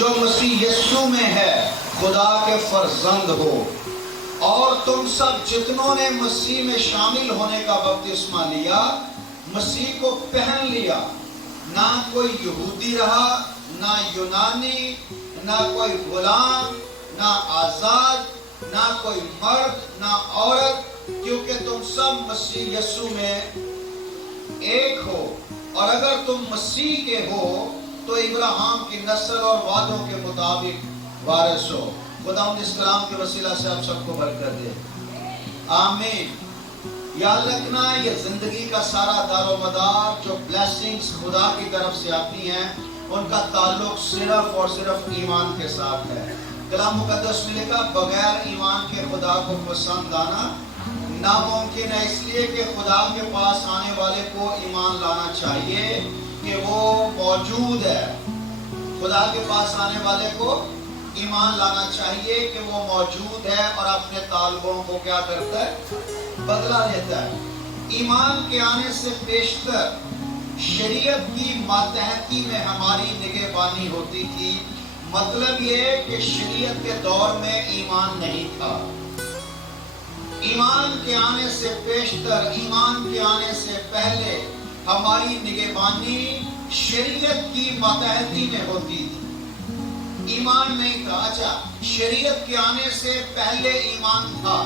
جو مسیح یسوع میں ہے خدا کے فرزند ہو، اور تم سب جتنوں نے مسیح میں شامل ہونے کا بپتسمہ لیا مسیح کو پہن لیا۔ نہ کوئی یہودی رہا، نہ یونانی، نہ کوئی غلام، نہ آزاد، نہ کوئی مرد، نہ عورت، کیونکہ تم سب مسیح یسوع میں ایک ہو۔ اور اگر تم مسیح کے ہو تو ابراہیم کی نسل اور وعدوں کے مطابق وارث ہو۔ خداوند اس کلام کے وسیلہ سے آپ سب کو برکت دے، آمین۔ یاد رکھنا یہ زندگی کا سارا دار و مدار جو بلیسنگز خدا کی طرف سے آتی ہیں ان کا تعلق صرف اور صرف ایمان کے ساتھ ہے۔ کلام مقدس میں لکھا بغیر ایمان کے خدا کو پسند آنا ناممکن ہے، اس لیے کہ خدا کے پاس آنے والے کو ایمان لانا چاہیے کہ وہ موجود ہے۔ خدا کے پاس آنے والے کو ایمان لانا چاہیے کہ وہ موجود ہے اور اپنے طالبوں کو کیا کرتا ہے؟ بدلا لیتا ہے۔ ایمان کے آنے سے بیشتر شریعت کی ماتحتی میں ہماری نگہبانی ہوتی تھی۔ مطلب یہ کہ شریعت کے دور میں ایمان نہیں تھا۔ ایمان کے آنے سے بیشتر، ایمان کے آنے سے پہلے ہماری نگہبانی شریعت کی ماتحتی میں ہوتی تھی، ایمان نہیں تھا۔ اچھا، شریعت کے آنے سے پہلے ایمان تھا،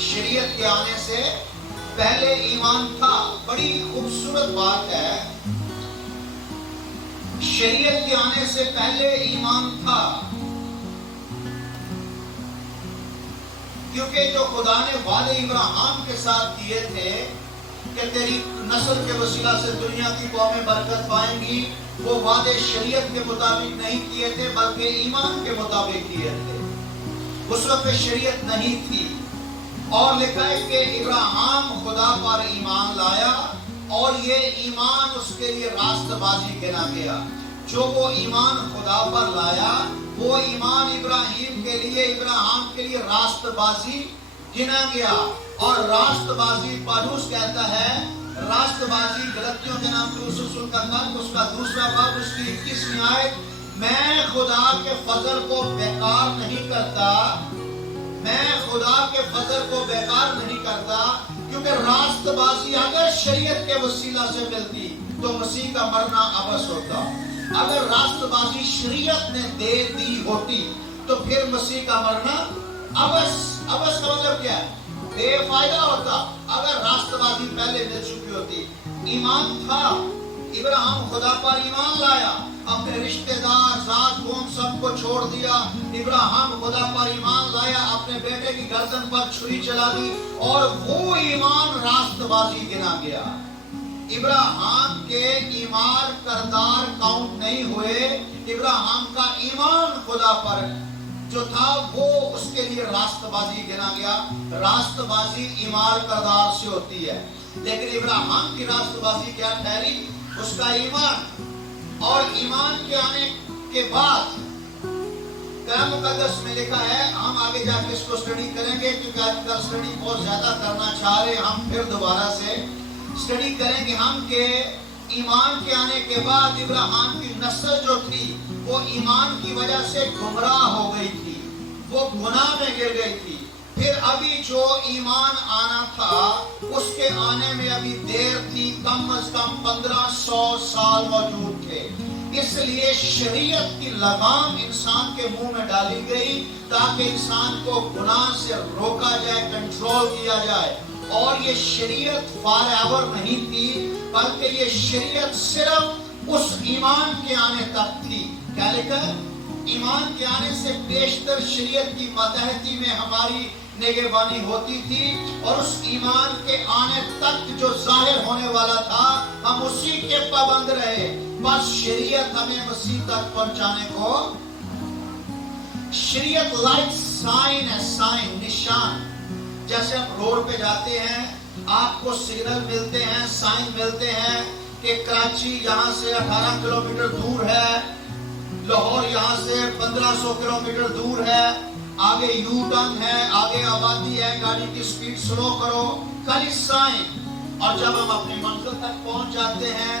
شریعت کے آنے سے پہلے ایمان تھا۔ بڑی خوبصورت بات ہے، شریعت کے آنے سے پہلے ایمان تھا، کیونکہ جو خدا نے وعدے ابراہیم کے ساتھ کیے تھے کہ تیری نسل کے وسیلہ سے دنیا کی قومیں برکت پائیں گی، وہ وعدے شریعت کے مطابق نہیں کیے تھے بلکہ ایمان کے مطابق کیے تھے۔ اس وقت شریعت نہیں تھی، اور لکھا ہے کہ ابراہیم خدا پر ایمان لایا اور یہ ایمان اس کے لیے راست بازی گنا گیا۔ جو وہ ایمان خدا پر لایا وہ ایمان ابراہیم کے لیے راست بازی گنا گیا۔ اور راست بازی پالوس کہتا ہے، راست بازی غلطیوں کے نام پالوس رسول کا خط اس کا دوسرا باب اس کی 21ویں آیت، میں خدا کے فضل کو بیکار نہیں کرتا، میں خدا کے فضل کو بیکار نہیں کرتا، کیونکہ راست بازی اگر شریعت کے وسیلہ سے ملتی تو مسیح کا مرنا عبث ہوتا۔ اگر راست بازی شریعت نے دے دی ہوتی تو پھر مسیح کا مرنا عبث کا مطلب کیا ہے؟ بے فائدہ ہوتا۔ اگر راست بازی پہلے مل چکی ہوتی، ایمان تھا، ابراہیم خدا پر ایمان لایا، اپنے رشتہ دار ذات قوم سب کو چھوڑ دیا، ابراہیم خدا پر ایمان لایا، اپنے بیٹے کی گردن پر چھری چلا دی اور وہ ایمان راست بازی گنا گیا۔ ابراہیم کے ایمان کردار کاؤنٹ نہیں ہوئے، ابراہیم کا ایمان خدا پر جو تھا وہ اس کے لیے راست بازی گنا گیا۔ راست بازی ایمان کردار سے ہوتی ہے، لیکن ابراہیم کی راست بازی کیا ٹھہری؟ اس کا ایمان۔ اور ایمان کے آنے کے بعد کلام مقدس میں لکھا ہے، ہم آگے جا کے اس کو سٹڈی کریں گے کیونکہ آج کل سٹڈی بہت زیادہ کرنا چاہ رہے ہیں، ہم پھر دوبارہ سے سٹڈی کریں گے ہم کہ ایمان کے آنے کے بعد ابراہیم کی نسل جو تھی وہ ایمان کی وجہ سے گمراہ ہو گئی تھی، وہ گناہ میں گر گئی تھی۔ پھر ابھی جو ایمان آنا تھا اس کے آنے میں ابھی دیر تھی، کم از کم 1500 سال موجود تھے۔ اس لیے شریعت کی لگام انسان کے منہ میں ڈالی گئی تاکہ انسان کو گناہ سے روکا جائے، کنٹرول کیا جائے۔ اور یہ شریعت فار ایور نہیں تھی بلکہ یہ شریعت صرف اس ایمان کے آنے تک تھی۔ کیا لکھا ہے؟ ایمان کے آنے سے بیشتر شریعت کی ماتحتی میں ہماری نگہبانی ہوتی تھی، اور اس ایمان کے آنے تک جو ظاہر ہونے والا تھا ہم اسی کے پابند رہے۔ بس شریعت ہمیں مسیح تک پہنچانے کو، شریعت لائک سائن ہے، سائن نشان۔ جیسے ہم روڈ پہ جاتے ہیں، آپ کو سگنل ملتے ہیں، سائن ملتے ہیں کہ کراچی یہاں سے 18 کلومیٹر دور ہے، لاہور یہاں سے 1500 کلومیٹر دور ہے، آگے یو ٹرن ہے، آگے آبادی ہے، گاڑی کی سپیڈ سلو کرو، خالی سائن۔ اور جب ہم اپنی منزل تک پہنچ جاتے ہیں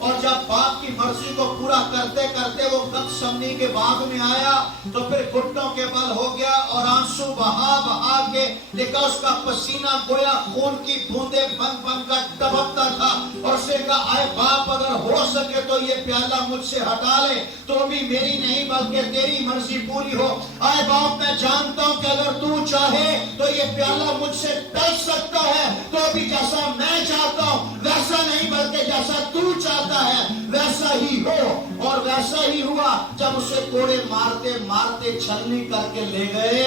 اور جب باپ کی مرضی کو پورا کرتے کرتے وہ گتسمنی کے باغ میں آیا تو پھر گھٹنوں کے بل ہو گیا اور آنسو بہا بہا کے دیکھا اس کا پسینہ گویا خون کی بوندیں بن بن کر ٹپکتا تھا اور اسے کہا اے باپ اگر ہو سکے تو یہ پیالہ مجھ سے ہٹا لے تو بھی میری نہیں بلکہ تیری مرضی پوری ہو. اے باپ میں جانتا ہوں کہ اگر تو چاہے تو یہ پیالہ مجھ سے ٹل سکتا ہے تو بھی جیسا میں چاہتا ہوں ویسا نہیں بلکہ جیسا تو چاہتا ہے ویسا ہی ہو. اور ویسا ہی ہوا جب اسے کوڑے مارتے مارتے چھلنی کر کے لے گئے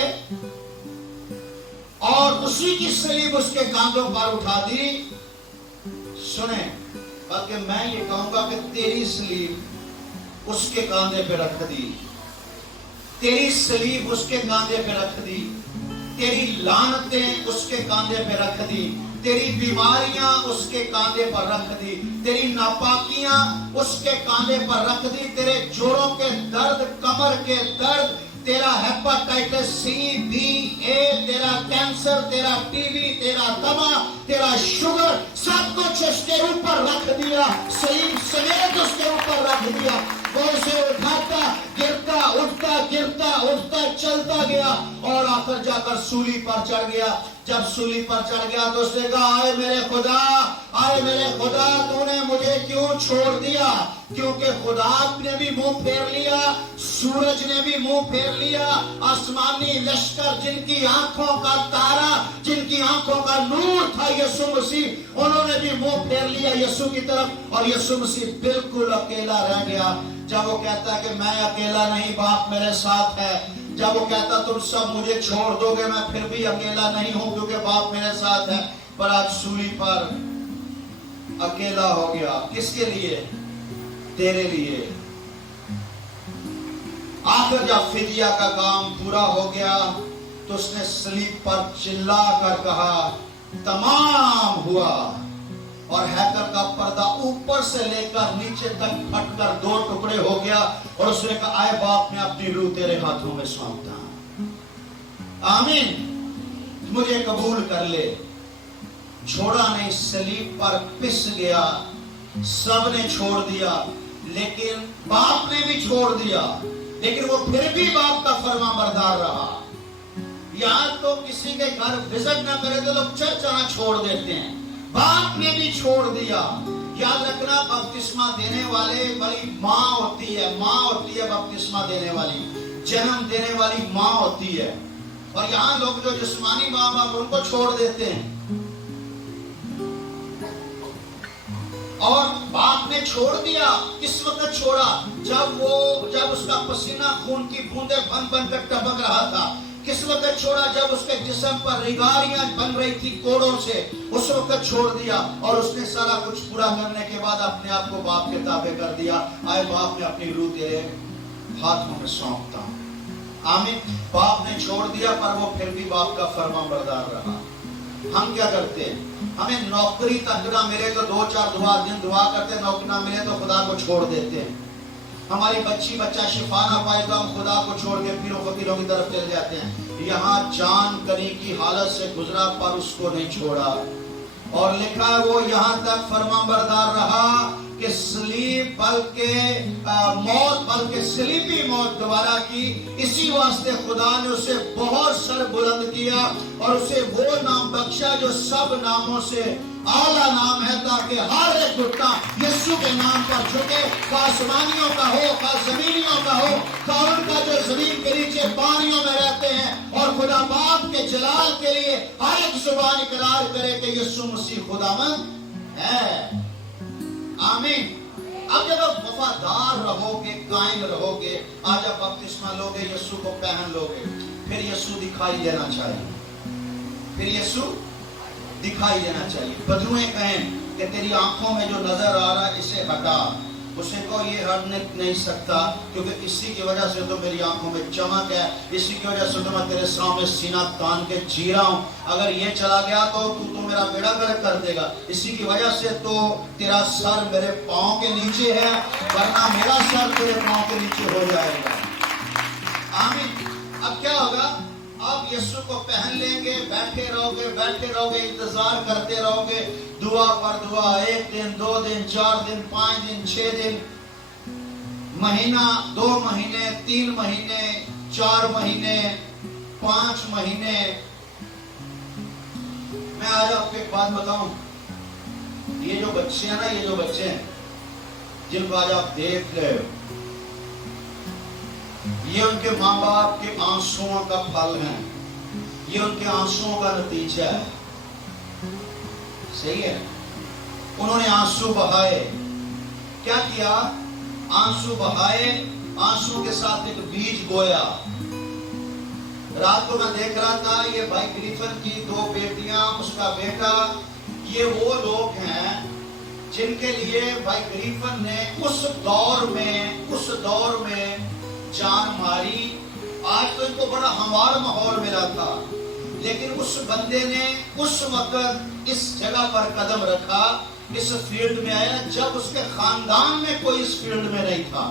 اور اسی کی صلیب اس کے کاندھوں پر اٹھا دی. سنیں بلکہ میں یہ کہوں گا کہ تیری صلیب اس کے کاندھے پہ رکھ دی, تیری صلیب اس کے کاندھے پہ رکھ دی, تیری لعنتیں اس کے کاندھے پہ رکھ دی, تیری بیماریاں اس کے کاندھے پر رکھ دی, تیری ناپاکیاں اس کے کاندھے پر رکھ دی, تیرے جوڑوں کے درد, کمر کے درد, تیرا ہیپاٹائٹس سی بی اے, تیرا کینسر, تیرا ٹی وی, تیرا دمہ, تیرا شوگر, سب کچھ اس کے اوپر رکھ دیا, صلیب سمیت اس کے اوپر رکھ دیا. وہ اسے اٹھاتا گرتا اٹھتا گرتا اٹھتا چلتا گیا اور آخر جا کر سولی پر چڑھ گیا. جب سولی پر چڑھ گیا تو اس نے کہا آئے میرے خدا, آئے میرے خدا, تو نے مجھے کیوں چھوڑ دیا؟ کیونکہ خدا نے بھی منہ پھیر لیا, سورج نے بھی منہ پھیر لیا, آسمانی لشکر جن کی آنکھوں کا تارا, جن کی آنکھوں کا نور تھا یسوع مسیح, انہوں نے بھی منہ پھیر لیا یسوع کی طرف اور یسوع مسیح بالکل اکیلا رہ گیا. جب وہ کہتا ہے کہ میں اکیلا نہیں, باپ میرے ساتھ ہے. جب وہ کہتا تم سب مجھے چھوڑ دو گے, میں پھر بھی اکیلا نہیں ہوں کیونکہ باپ میرے ساتھ ہے. پر آج سولی پر اکیلا ہو گیا. کس کے لیے؟ تیرے لیے. آخر جب فدیہ کا کام پورا ہو گیا تو اس نے صلیب پر چلا کر کہا تمام ہوا, اور ہیکل کا پردہ اوپر سے لے کر نیچے تک پھٹ کر دو ٹکڑے ہو گیا اور اس نے کہا اے باپ میں اپنی روح تیرے ہاتھوں میں سونپتا ہوں, آمین, مجھے قبول کر لے. چھوڑا نہیں, صلیب پر پس گیا, سب نے چھوڑ دیا, لیکن باپ نے بھی چھوڑ دیا, لیکن وہ پھر بھی باپ کا فرما بردار رہا. یہاں تو کسی کے گھر وزٹ نہ کرے تو لوگ چرچ آنا چھوڑ دیتے ہیں, باپ نے بھی چھوڑ دیا. یاد رکھنا بپتسمہ دینے والے والی ماں ہوتی ہے, ماں ہوتی ہے بپتسمہ دینے والی, جنم دینے والی ماں ہوتی ہے. اور یہاں لوگ جو جسمانی ماں باپ ان کو چھوڑ دیتے ہیں, اور باپ نے چھوڑ دیا. کس وقت چھوڑا؟ جب اس کا پسینہ خون کی بوندیں بن بن کر ٹپک رہا تھا. کس وقت چھوڑا؟ جب اس کے جسم پر ریگاریاں بن رہی تھی کوڑوں سے, اس وقت چھوڑ دیا. اور اس نے سارا کچھ پورا کرنے کے بعد اپنے آپ کو باپ کے تابع کر دیا. آئے باپ میں اپنی روح تیرے ہاتھوں میں سونپتا ہوں, آمین. باپ نے چھوڑ دیا پر وہ پھر بھی باپ کا فرما بردار رہا. ہم کیا کرتے ہیں؟ ہمیں نوکری تک نہ ملے تو 2-4 دن دعا کرتے, نوکری نہ ملے تو خدا کو چھوڑ دیتے ہیں. ہماری بچہ شفا نہ پائے تو ہم خدا کو چھوڑ کے پیروں فقیروں کی طرف چل جاتے ہیں. یہاں جان کنی کی حالت سے گزرا پر اس کو نہیں چھوڑا, اور لکھا ہے وہ یہاں تک فرما بردار رہا کہ صلیب بلکہ صلیبی موت دوبارہ کی. اسی واسطے خدا نے اسے بہت سر بلند کیا اور اسے وہ نام بخشا جو سب ناموں سے اعلیٰ نام ہے, تاکہ ہر ایک گھٹنا یسوع کے نام پر جھکے, خواہ آسمانیوں کا ہو, خواہ زمینیوں کا ہو, خواہ ان کا جو زمین کے نیچے پانیوں میں رہتے ہیں, اور خدا باپ کے جلال کے لیے ہر ایک زبان اقرار کرے کہ یسوع مسیح خداوند ہے, آمین. اب جب آپ وفادار رہو گے, قائم رہو گے, آج آپ بپتسمہ لوگے, یسوع کو پہن لوگے, پھر یسوع دکھائی دینا چاہیے, پھر یسوع دکھائی دینا چاہیے. بدرویں کہیں کہ تیری آنکھوں میں جو نظر آ رہا ہے اسے ہٹا. اسے کہو یہ ہٹ نہیں سکتا کیونکہ اسی کی وجہ سے تو میری آنکھوں میں چمک ہے, اسی کی وجہ سے تو میں تیرے سامنے سینہ تان کے جی رہا ہوں. اگر یہ چلا گیا تو تو میرا بیڑا گرک کر دے گا. اسی کی وجہ سے تو تیرا سر میرے پاؤں کے نیچے ہے, ورنہ میرا سر تیرے پاؤں کے نیچے ہو جائے گا. آمین. اب کیا ہوگا؟ آپ یسوع کو پہن لیں گے، بیٹھے رہو گے، انتظار کرتے رہو گے، دعا پر دعا، 1 دن 2 دن 4 دن 5 دن 6 دن، مہینہ 2 مہینے 3 مہینے 4 مہینے 5 مہینے۔ میں آج آپ کو ایک بات بتاؤں، یہ جو بچے ہیں نا، یہ جو بچے ہیں جن کو آج آپ دیکھ رہے ہو، یہ ان کے ماں باپ کے آنسوؤں کا پھل ہے، یہ ان کے آنسوؤں کا نتیجہ ہے۔ صحیح ہے؟ انہوں نے آنسو بہائے، کیا کیا؟ آنسو بہائے، آنسو کے ساتھ ایک بیج بویا۔ رات کو میں دیکھ رہا تھا، یہ بھائی گریفن کی 2 بیٹیاں، اس کا بیٹا، یہ وہ لوگ ہیں جن کے لیے بھائی گریفن نے اس دور میں جان ماری۔ آج تو ان کو بڑا ہموار ماحول ملا تھا، لیکن اس بندے نے اس وقت اس جگہ پر قدم رکھا، اس فیلڈ میں آیا جب اس کے خاندان میں کوئی اس فیلڈ میں نہیں تھا۔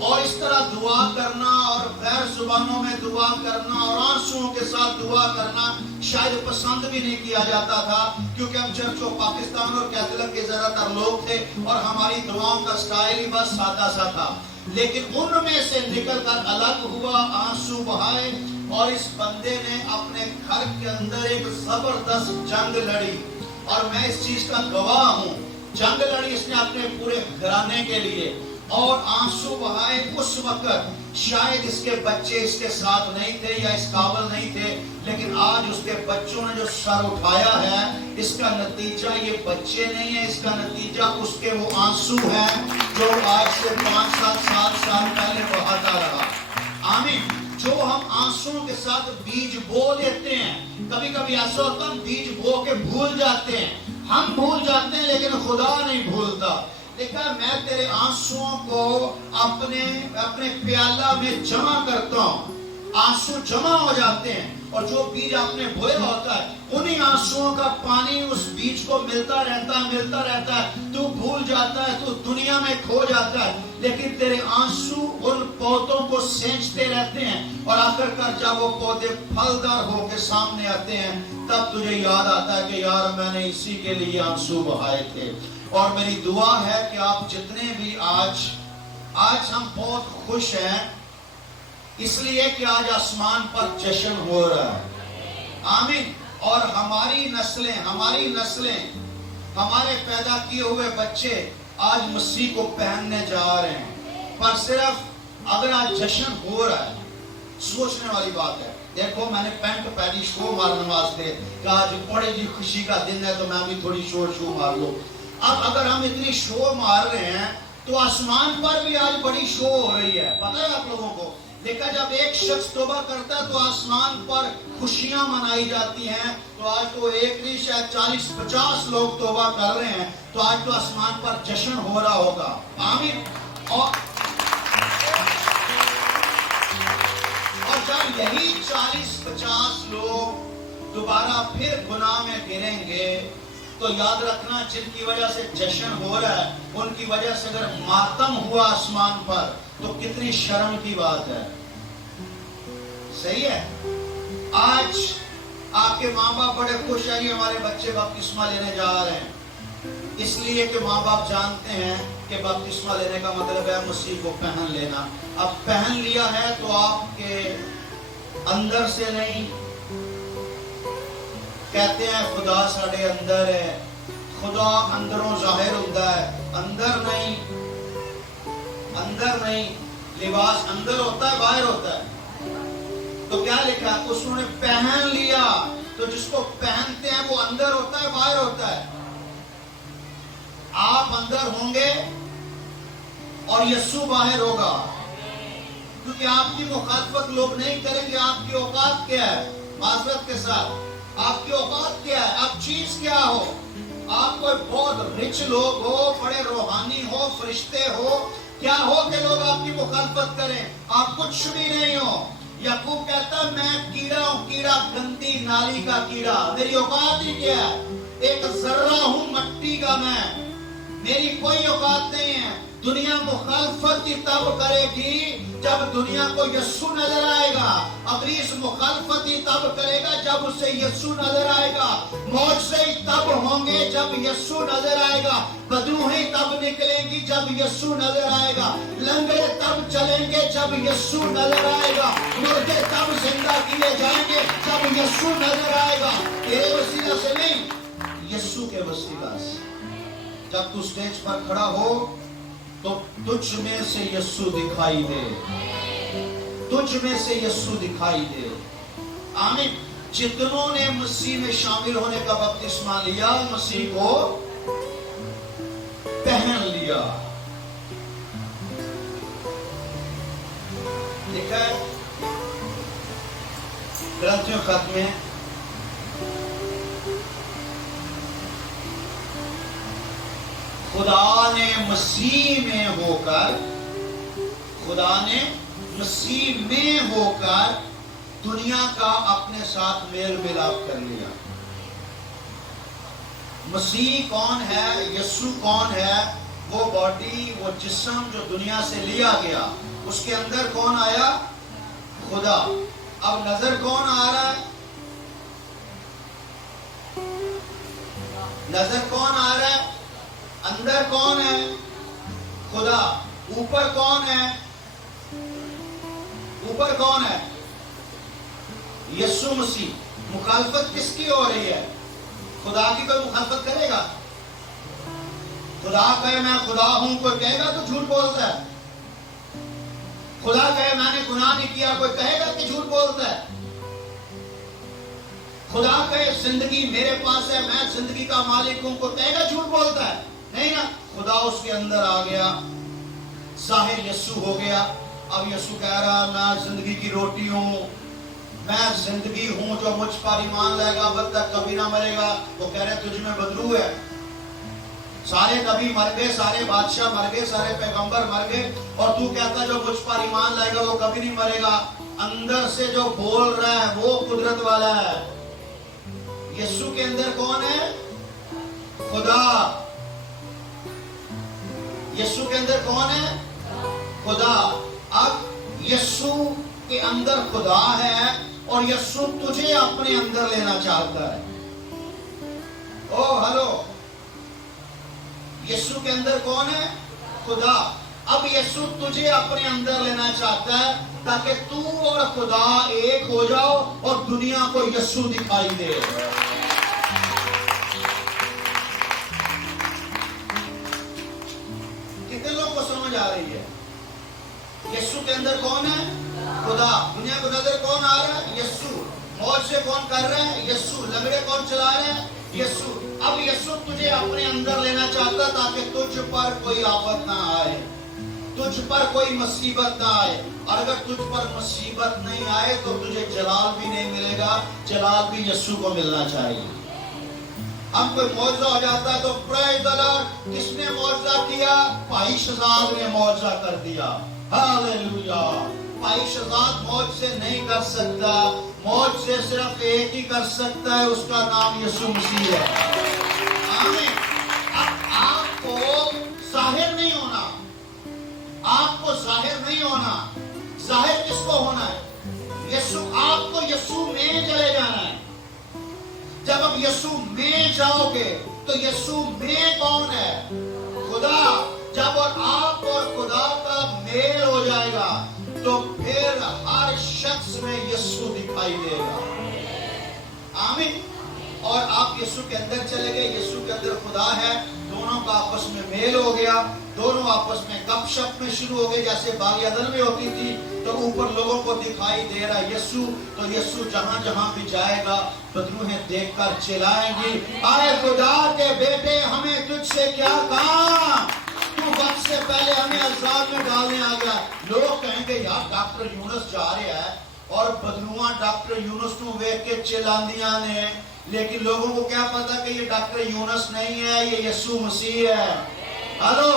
اور اس طرح دعا کرنا اور غیر زبانوں میں دعا کرنا اور آنسوؤں کے ساتھ دعا کرنا شاید پسند بھی نہیں کیا جاتا تھا، کیونکہ ہم چرچ و پاکستان اور کیتھولک کے زیادہ تر لوگ تھے اور ہماری دعاؤں کا سٹائل ہی بس سادہ سا تھا۔ لیکن ان میں سے نکل کر الگ ہوا، آنسو بہائے، اور اس بندے نے اپنے گھر کے اندر ایک زبردست جنگ لڑی، اور میں اس چیز کا گواہ ہوں۔ جنگ لڑی اس نے اپنے پورے گھرانے کے لیے، اور آنسو بہائے۔ اس وقت شاید اس کے بچے اس کے ساتھ نہیں تھے یا اس قابل نہیں تھے، لیکن آج اس کے بچوں نے جو سر اٹھایا ہے، اس کا نتیجہ یہ بچے نہیں ہے، اس کا نتیجہ اس کے وہ آنسو ہیں جو آج سے 5-7 سال پہلے بہاتا رہا۔ آمین۔ جو ہم آنسو کے ساتھ بیج بو دیتے ہیں، کبھی کبھی ایسا ہوتا ہے بیج بو کے بھول جاتے ہیں، ہم بھول جاتے ہیں لیکن خدا نہیں بھولتا۔ دیکھا، میں تیرے آنسوؤں کو اپنے پیالہ میں جمع کرتا ہوں، آنسو جمع ہو جاتے ہیں، اور جو بیج آپ نے بویا ہوتا ہے انہی آنسوؤں کا پانی اس بیج کو ملتا رہتا ہے، تو بھول جاتا ہے، تو دنیا میں کھو جاتا ہے، لیکن تیرے آنسو ان پودوں کو سینچتے رہتے ہیں، اور آخر کار جب وہ پودے پھلدار ہو کے سامنے آتے ہیں تب تجھے یاد آتا ہے کہ یار میں نے اسی کے لیے آنسو بہائے تھے۔ اور میری دعا ہے کہ آپ جتنے بھی آج ہم بہت خوش ہیں، اس لیے کہ آج آسمان پر جشن ہو رہا ہے۔ آمین۔ اور ہماری نسلیں، ہمارے پیدا کیے ہوئے بچے آج مسیح کو پہننے جا رہے ہیں۔ پر صرف اگر آج جشن ہو رہا ہے، سوچنے والی بات ہے۔ دیکھو، میں نے پینٹ پہنی شو مارنے واسطے کہ آج بڑی جی خوشی کا دن ہے تو میں بھی تھوڑی شو مار لوں۔ اب اگر ہم اتنی شو مار رہے ہیں تو آسمان پر بھی آج بڑی شو ہو رہی ہے، پتہ ہے آپ لوگوں کو؟ دیکھا، جب ایک شخص توبہ کرتا ہے تو آسمان پر خوشیاں منائی جاتی ہیں۔ تو آج تو ایک نہیں، شاید 40-50 لوگ توبہ کر رہے ہیں، تو آج تو آسمان پر جشن ہو رہا ہوگا۔ آمین۔ اور جب یہی 40-50 لوگ دوبارہ پھر گناہ میں گریں گے تو یاد رکھنا، جن کی وجہ سے جشن ہو رہا ہے ان کی وجہ سے اگر ماتم ہوا آسمان پر تو کتنی شرم کی بات ہے۔ صحیح ہے؟ آج آپ کے ماں باپ بڑے خوش ہیں، ہمارے بچے بپتسمہ لینے جا رہے ہیں، اس لیے کہ ماں باپ جانتے ہیں کہ بپتسمہ لینے کا مطلب ہے مسیح کو پہن لینا۔ اب پہن لیا ہے تو آپ کے اندر سے نہیں، کہتے ہیں خدا ساڑھے اندر ہے، خدا اندروں ظاہر ہوتا ہے، اندر نہیں، لباس اندر ہوتا ہے باہر ہوتا ہے۔ تو کیا لکھا؟ اس نے پہن لیا، تو جس کو پہنتے ہیں وہ اندر ہوتا ہے باہر ہوتا ہے۔ آپ اندر ہوں گے اور یسوع باہر ہوگا، کیونکہ آپ کی مخالفت لوگ نہیں کریں گے۔ آپ کی اوقات کیا ہے؟ معذرت کے ساتھ، آپ کی اوقات کیا ہے؟ آپ چیز کیا ہو؟ آپ کوئی بہت رچ لوگ ہو، بڑے روحانی ہو، فرشتے ہو، کیا ہو کہ لوگ آپ کی مخالفت کریں؟ آپ کچھ بھی نہیں ہو۔ یعقوب کہتا ہے میں کیڑا ہوں، کیڑا گندی نالی کا کیڑا، میری اوقات ہی کیا ہے؟ ایک ذرہ ہوں مٹی کا، میں میری کوئی اوقات نہیں ہے۔ دنیا مخالفت ہی تب کرے گی جب دنیا کو یسوع نظر آئے گا. ابلیس مخالفت ہی تب کرے گا جب اسے یسوع نظر آئے گا. معجزے ہی تب ہوں گے جب یسوع نظر آئے گا. بدروہیں تب نکلیں گی جب یسوع نظر آئے گا. لنگڑے تب چلیں گے جب یسوع نظر آئے گا. مردے تب زندہ کیے جائیں گے جب یسوع نظر آئے گا. تیرے وسیلہ سے نہیں، یسوع کے وسیلہ سے. جب تو سٹیج پر کھڑا ہو تو تجھ میں سے یسوع دکھائی دے، تجھ میں سے یسوع دکھائی دے. آمین. جتنوں نے مسیح میں شامل ہونے کا بپتسمہ لیا، مسیح کو پہن لیا. لکھا ہے گلاتیوں خط میں، خدا نے مسیح میں ہو کر، خدا نے مسیح میں ہو کر دنیا کا اپنے ساتھ میل ملاپ کر لیا. مسیح کون ہے؟ یسوع کون ہے؟ وہ باڈی، وہ جسم جو دنیا سے لیا گیا، اس کے اندر کون آیا؟ خدا. اب نظر کون آ رہا ہے؟ نظر کون آ رہا ہے؟ اندر کون ہے؟ خدا. اوپر کون ہے؟ اوپر کون ہے؟ یسوع مسیح. مخالفت کس کی ہو رہی ہے؟ خدا کی. کوئی مخالفت کرے گا؟ خدا کہے میں خدا ہوں، کوئی کہے گا تو جھوٹ بولتا ہے. خدا کہے میں نے گناہ نہیں کیا، کوئی کہے گا کہ جھوٹ بولتا ہے. خدا کہے زندگی میرے پاس ہے، میں زندگی کا مالک ہوں، کوئی کہے گا جھوٹ بولتا ہے. نہیں نا. خدا اس کے اندر آ گیا، ظاہر یسوع ہو گیا. اب یسوع کہہ رہا میں زندگی کی روٹی ہوں، میں زندگی ہوں، جو مجھ پر ایمان لائے گا اب تک کبھی نہ مرے گا. وہ کہہ رہے تجھ میں بدلو ہے. سارے نبی مر گئے، سارے بادشاہ مر گئے، سارے پیغمبر مر گئے، اور تو کہتا جو مجھ پر ایمان لائے گا وہ کبھی نہیں مرے گا. اندر سے جو بول رہا ہے وہ قدرت والا ہے. یسوع کے اندر کون ہے؟ خدا. یسوع کے اندر کون ہے؟ خدا. اب یسوع کے اندر خدا ہے اور یسوع تجھے اپنے اندر لینا چاہتا ہے. او ہلو. یسوع کے اندر کون ہے؟ خدا. اب یسوع تجھے اپنے اندر لینا چاہتا ہے تاکہ تو اور خدا ایک ہو جاؤ اور دنیا کو یسوع دکھائی دے. کتنے لوگ کو سمجھ آ رہی ہے؟ یسوع کے اندر کون ہے؟ خدا. دنیا کو نظر کون آ رہا ہے؟ یسوع. موج سے کون کر رہے ہیں؟ یسوع. لنگڑے کون چلا رہے ہیں؟ یسوع. اب یسوع تجھے اپنے اندر لینا چاہتا تاکہ تجھ پر کوئی آفت نہ آئے، تجھ پر کوئی مصیبت نہ آئے. اور اگر تجھ پر مصیبت نہیں آئے تو تجھے جلال بھی نہیں ملے گا. جلال بھی یسوع کو ملنا چاہیے. ہم کوئی معجزہ ہو جاتا ہے تو پرائز دی لارڈ. کس نے معجزہ کیا؟ بھائی شہزاد نے معجزہ کر دیا. ہاللیلویا. بھائی شہزاد معجزے نہیں کر سکتا، معجزے صرف ایک ہی کر سکتا ہے، اس کا نام یسوع مسیح ہے. آمین. اب آپ کو ظاہر نہیں ہونا، آپ کو ظاہر نہیں ہونا. ظاہر کس کو ہونا ہے؟ یسوع. آپ کو یسوع میں چلے جانا ہے. جب اب یسوع میں جاؤ گے تو یسوع میں کون ہے؟ خدا. جب اور آپ اور خدا کا میل ہو جائے گا تو پھر ہر شخص میں یسوع دکھائی دے گا. آمین. اور آپ یسوع کے اندر چلے گئے، یسوع کے اندر خدا ہے، دونوں کا آپس میں میل ہو گیا، دونوں آپس میں گپ شپ میں شروع ہو گئے. جیسے باغ عدن میں ہوتی تھی تو اوپر لوگوں کو دکھائی دے رہا یسوع، تو یسوع جہاں جہاں بھی جائے گا بدروہیں دیکھ کر چلائیں گی، اے خدا کے بیٹے ہمیں تجھ سے کیا کام، تو وقت سے پہلے ہمیں عذاب میں ڈالنے آ گیا. لوگ کہیں گے یار ڈاکٹر یونس جا رہا ہے اور بدروہاں ڈاکٹر یونس کو ویکھ کے چلاندیاں نے، لیکن لوگوں کو کیا پتا کہ یہ ڈاکٹر یونس نہیں ہے، یہ یسوع مسیح ہے. ہلو.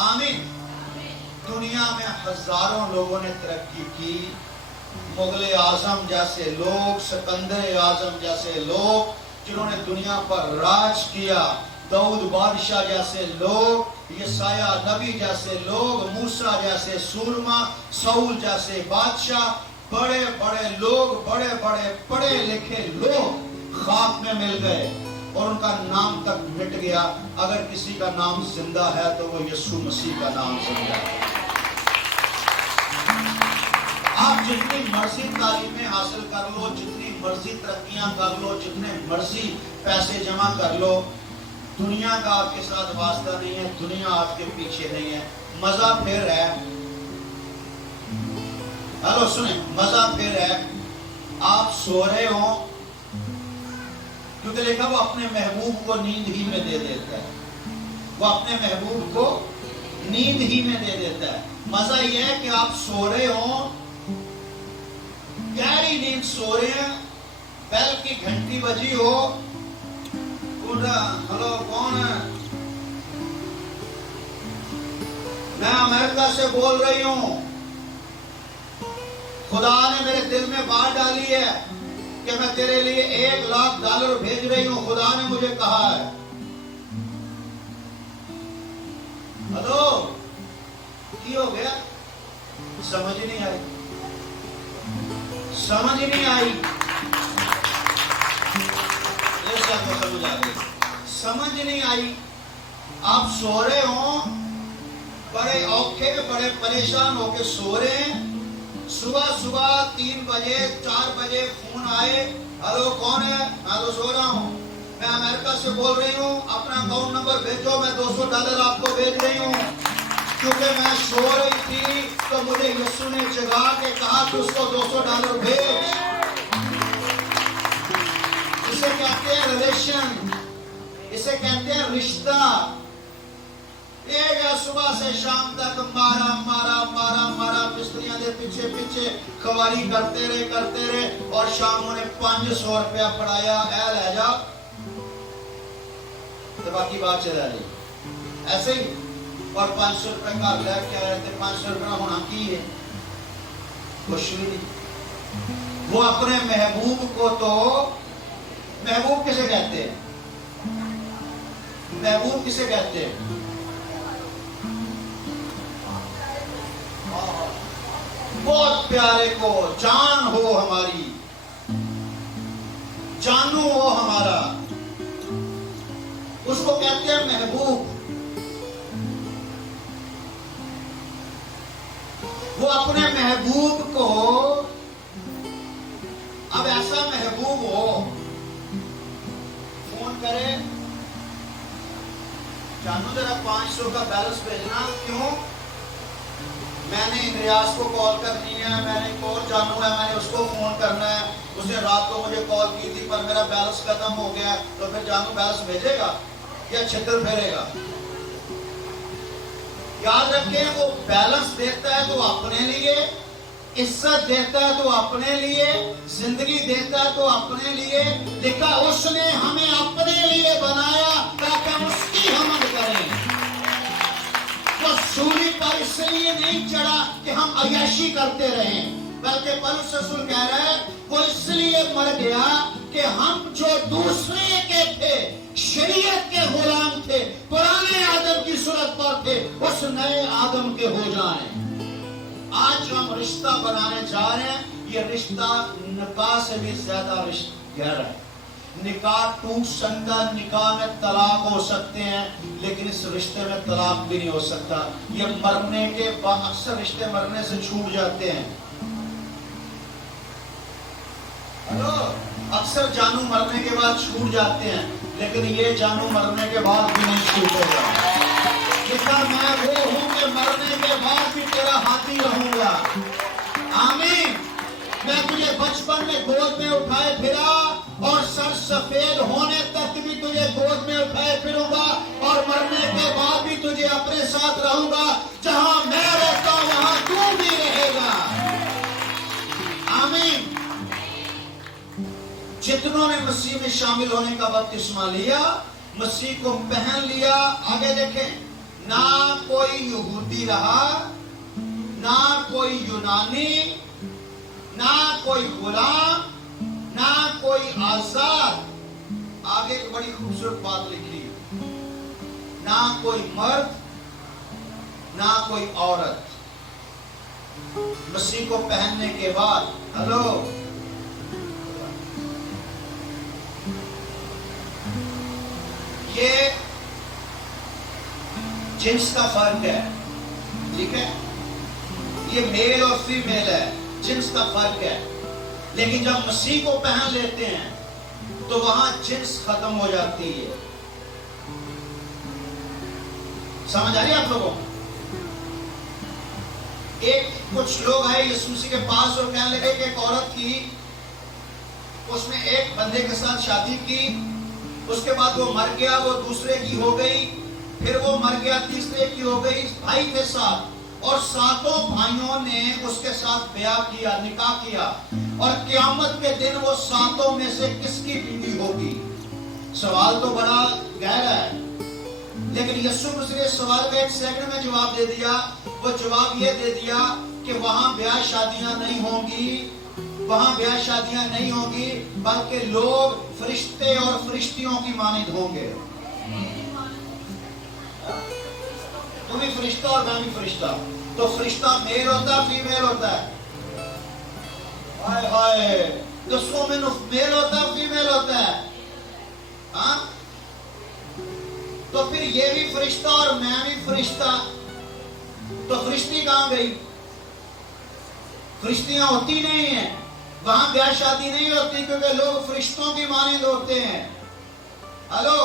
آمین. دنیا میں ہزاروں لوگوں نے ترقی کی، مغل اعظم جیسے لوگ، سکندر اعظم جیسے لوگ جنہوں نے دنیا پر راج کیا، داؤد بادشاہ جیسے لوگ، یسایہ نبی جیسے لوگ، موسیٰ جیسے سورما، سول جیسے بادشاہ، بڑے بڑے لوگ، بڑے بڑے پڑھے لکھے لوگ خاک میں مل گئے اور ان کا نام تک مٹ گیا۔ اگر کسی کا نام زندہ ہے تو وہ یسوع مسیح کا نام زندہ ہے۔ آپ جتنی مرضی تعلیمیں حاصل کر لو، جتنی مرضی ترقیاں کر لو، جتنے مرضی پیسے جمع کر لو، دنیا کا آپ کے ساتھ واسطہ نہیں ہے، دنیا آپ کے پیچھے نہیں ہے۔ مزہ پھر ہے، ہلو سنیں، مزہ پھر ہے آپ سو رہے ہوں، کیونکہ لکھا وہ اپنے محبوب کو نیند ہی میں دے دیتا ہے، وہ اپنے محبوب کو نیند ہی میں دے دیتا ہے۔ مزہ یہ ہے کہ آپ سو رہے ہوں، گہری نیند سو رہے ہیں، بیل کی گھنٹی بجی ہو، ہلو کون ہے؟ میں امریکہ سے بول رہی ہوں، خدا نے میرے دل میں بات ڈالی ہے کہ میں تیرے لیے $1,00,000 بھیج رہی ہوں، خدا نے مجھے کہا ہے۔ ہلو کی ہو گیا؟ سمجھ نہیں آئی، سمجھ نہیں آئی، سمجھ آ گئی، سمجھ نہیں آئی۔ آپ سو رہے ہوں، بڑے اوکھے بڑے پریشان ہو کے سو رہے ہیں، صبح 3 بجے 4 بجے فون آئے، ہلو کون ہے؟ میں تو سو رہا ہوں، میں امریکہ سے بول رہی ہوں، اپنا اکاؤنٹ نمبر بھیجو، میں $200 آپ کو بھیج رہی ہوں۔ کیونکہ میں سو رہی تھی تو مجھے یسوع نے جگا کے کہا کہ اس کو $200 بھیج۔ اسے کہتے ہیں ریلیشن، اسے کہتے ہیں رشتہ۔ صبح سے شام تک مارا مستریاں دے پیچھے خواری کرتے رہے اور شام انہیں $500 پڑھایا، اے لے جا تو باقی بات چلا رہی ایسے ہی، اور $500 کا لے کے آ رہے تھے۔ $500 ہونا کی ہے؟ کچھ بھی نہیں۔ وہ اپنے محبوب کو تو، محبوب کسے کہتے ہیں؟ محبوب کسے کہتے ہیں؟ بہت پیارے کو، جان ہو ہماری، جانو ہو ہمارا، اس کو کہتے ہیں محبوب۔ وہ اپنے محبوب کو، اب ایسا محبوب ہو، فون کرے، جانو ذرا $500 کا بیلنس بھیجنا، کیوں؟ میں نے ریاض کو کال کرنی ہے، میں نے ایک اور جانو ہے، میں نے اس کو فون کرنا ہے، اس نے رات کو مجھے کال کی تھی پر میرا بیلنس ختم ہو گیا، تو پھر جانو بیلنس بھیجے گا یا چھتر پھیرے گا؟ یاد رکھیں، وہ بیلنس دیتا ہے تو اپنے لیے، عزت دیتا ہے تو اپنے لیے، زندگی دیتا ہے تو اپنے لیے۔ لکھا اس نے ہمیں اپنے لیے بنایا تاکہ ہم اس کی حمد کریں۔ وہ سولی پر اس لیے نہیں چڑھا کہ ہم عیاشی کرتے رہیں، بلکہ پولس رسول کہہ رہا ہے وہ اس لیے مر گیا کہ ہم جو دوسرے کے تھے، شریعت کے غلام تھے، پرانے آدم کی صورت پر تھے، اس نئے آدم کے ہو جائیں۔ آج ہم رشتہ بنانے جا رہے ہیں، یہ رشتہ نکاح سے بھی زیادہ رشتہ گہرا ہے۔ نکاح ٹوٹ سکتا، نکاح میں طلاق ہو سکتے ہیں، لیکن اس رشتے میں طلاق بھی نہیں ہو سکتا۔ یہ مرنے کے بعد، اکثر رشتے مرنے سے چھوٹ جاتے ہیں۔ اکثر جانو مرنے کے بعد چھوٹ جاتے ہیں، لیکن یہ جانو مرنے کے بعد بھی نہیں چھوٹے گا۔ لکھا میں وہ ہوں کہ مرنے کے بعد بھی تیرا ہاتھی رہوں گا۔ آمین۔ میں تجھے بچپن میں گود میں اٹھائے پھرا اور سر سفید ہونے تک بھی تجھے گود میں اٹھائے پھروں گا، اور مرنے کے بعد بھی تجھے اپنے ساتھ رہوں گا۔ جہاں میں رہتا ہوں وہاں تو بھی رہے گا۔ آمین۔ جتنوں نے مسیح میں شامل ہونے کا بپتسمہ لیا، مسیح کو پہن لیا، آگے دیکھیں، نہ کوئی یہودی رہا، نہ کوئی یونانی، نہ کوئی غلام، نہ کوئی آزاد۔ آگے ایک بڑی خوبصورت بات لکھی، نہ کوئی مرد نہ کوئی عورت مسیح کو پہننے کے بعد. ہلو، یہ جنس کا فرق ہے، ٹھیک ہے؟ یہ میل اور فیمیل ہے، جنس کا فرق ہے. لیکن جب مسیح کو پہن لیتے ہیں تو وہاں جنس ختم ہو جاتی ہے. سمجھ آ رہی ہے آپ لوگوں؟ کچھ لوگ آئے یسوع مسیح کے پاس اور کہنے لگے کہ ایک عورت تھی، اس نے ایک بندے کے ساتھ شادی کی، اس کے بعد وہ مر گیا، وہ دوسرے کی ہو گئی، پھر وہ مر گیا، تیسرے کی ہو گئی. بھائی کے ساتھ، اور ساتوں بھائیوں نے اس کے ساتھ بیاہ کیا، نکاح کیا، اور قیامت کے دن وہ ساتوں میں سے کس کی بیوی ہوگی؟ سوال تو بڑا گہرا ہے، لیکن یسوع مسیح نے سوال کا 1 سیکنڈ میں جواب دے دیا. وہ جواب یہ دے دیا کہ وہاں بیاہ شادیاں نہیں ہوں گی، وہاں بیاہ شادیاں نہیں ہوں گی، بلکہ لوگ فرشتے اور فرشتیوں کی مانند ہوں گے. تم بھی فرشتہ اور میں بھی فرشتہ. تو فرشتہ میل ہوتا ہے، فیمیل ہوتا ہے؟ ہائے ہائے، دسوں میں میل ہوتا ہے، فیمیل ہوتا ہے؟ ہاں، تو پھر یہ بھی فرشتہ اور میں بھی فرشتہ، تو فرشتی کہاں گئی؟ فرشتیاں ہوتی نہیں ہیں، وہاں بیاہ شادی نہیں ہوتی، کیونکہ لوگ فرشتوں کی مانند ہوتے ہیں. ہلو،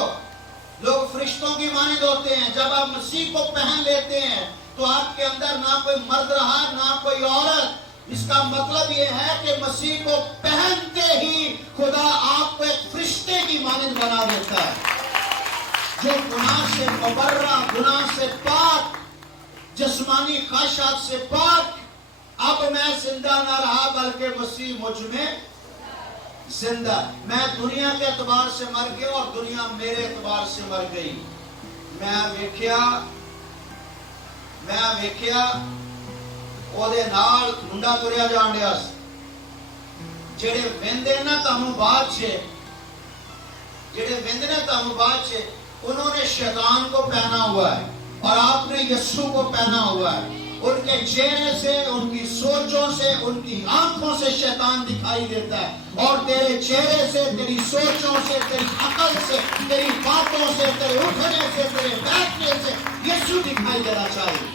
لوگ فرشتوں کی مانند ہوتے ہیں. جب آپ مسیح کو پہن لیتے ہیں تو آپ کے اندر نہ کوئی مرد رہا نہ کوئی عورت. اس کا مطلب یہ ہے کہ مسیح کو پہنتے ہی خدا آپ کو ایک فرشتے کی مانند بنا دیتا ہے، جو گناہ سے مبرہ، گناہ سے پاک، جسمانی خواہشات سے پاک. اب میں زندہ نہ رہا بلکہ مسیح مجھ میں زندہ. میں دنیا کے اعتبار سے مر گیا اور دنیا میرے اعتبار سے مر گئی. میں ویکھیا ਉਹਦੇ ਨਾਲ ਮੁੰਡਾ ਤੁਰਿਆ ਜਾਣ ਡਿਆ ਸੀ. ਜਿਹੜੇ ਵਹਿੰਦੇ ਨਾ ਤੁਹਾਨੂੰ ਬਾਅਦ 'ਚ, انہوں نے شیطان کو پہنا ہوا ہے اور آپ نے یسوع کو پہنا ہوا ہے. ان کے چہرے سے، ان کی سوچوں سے، ان کی آنکھوں سے شیطان دکھائی دیتا ہے، اور تیرے چہرے سے، تیری سوچوں سے، تیری عقل سے، تیری باتوں سے، تیرے اٹھنے سے، تیرے بیٹھنے سے یسوع دکھائی دینا چاہیے.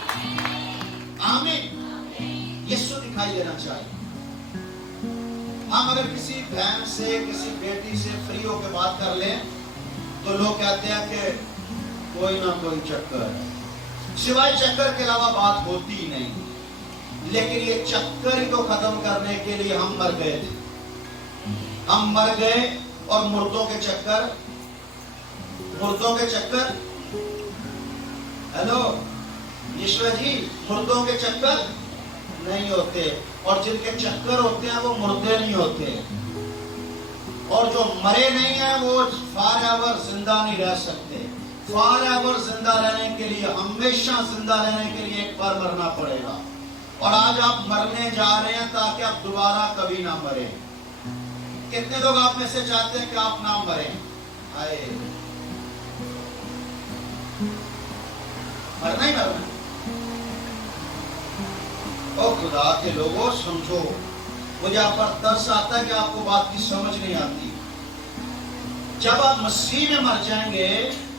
آمین. یسوع دکھائی دینا چاہیے. ہم اگر کسی بہن سے، کسی بیٹی سے فری ہو کے بات کر لیں تو لوگ کہتے ہیں کہ کوئی نہ کوئی چکر ہے، سوائے چکر کے علاوہ بات ہوتی ہی نہیں. لیکن یہ چکر ہی تو ختم کرنے کے لیے ہم مر گئے تھے. ہم مر گئے، اور مردوں کے چکر ہیلو یشوا جی، مردوں کے چکر نہیں ہوتے، اور جن کے چکر ہوتے ہیں وہ مردے نہیں ہوتے. اور جو مرے نہیں ہیں وہ فار ایور زندہ نہیں رہ سکتے. فار ایور زندہ رہنے کے لیے، ہمیشہ زندہ رہنے کے لیے ایک بار مرنا پڑے گا. اور آج آپ مرنے جا رہے ہیں تاکہ آپ دوبارہ کبھی نہ مریں. کتنے لوگ آپ میں سے چاہتے ہیں کہ آپ نہ مریں؟ مرنا ہی مرنا. اور خدا کے لوگوں سمجھو، مجھے آپ پر ترس آتا ہے کہ آپ کو بات کی سمجھ نہیں آتی. جب آپ مسیح میں مر جائیں گے،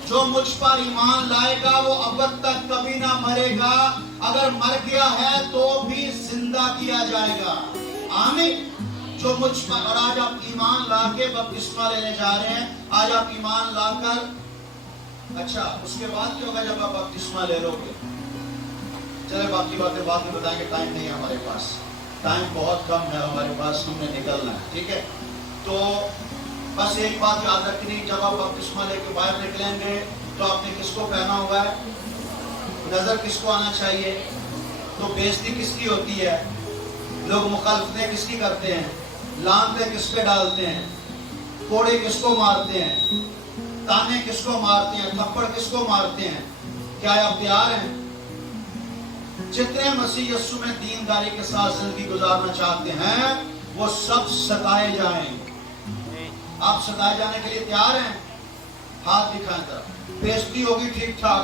جو مجھ پر ایمان لائے گا وہ ابد تک کبھی نہ مرے گا. اگر مر گیا ہے تو بھی زندہ کیا جائے گا. آمین. جو مجھ پر، اور آج آپ ایمان لا کے بپتسمہ لینے جا رہے ہیں. آج آپ ایمان لا کر، اچھا اس کے بعد کیا ہوگا جب آپ بپتسمہ لے لو گے؟ چلے باقی باتیں بعد میں بتائیں گے، ٹائم نہیں ہے ہمارے پاس، ٹائم بہت کم ہے ہمارے پاس، ہم نے نکلنا ہے. ٹھیک ہے، تو بس ایک بات یاد رکھنی، جب آپ بپتسمہ لے کے باہر نکلیں گے تو آپ نے کس کو پہنا ہوا ہے؟ نظر کس کو آنا چاہیے؟ تو بےزتی کس کی ہوتی ہے؟ لوگ مخالفتیں کس کی کرتے ہیں؟ لانتیں کس پہ ڈالتے ہیں؟ کوڑے کس کو مارتے ہیں؟ تانے کس کو مارتے ہیں؟ تھپڑ کس کو مارتے ہیں؟ کیا آپ تیار ہیں؟ جتنے مسیح یسوع میں دینداری کے ساتھ زندگی گزارنا چاہتے ہیں وہ سب ستائے جائیں. آپ ستائے جانے کے لیے تیار ہیں؟ ہاتھ دکھائیں ذرا. بےزتی ہوگی ٹھیک ٹھاک،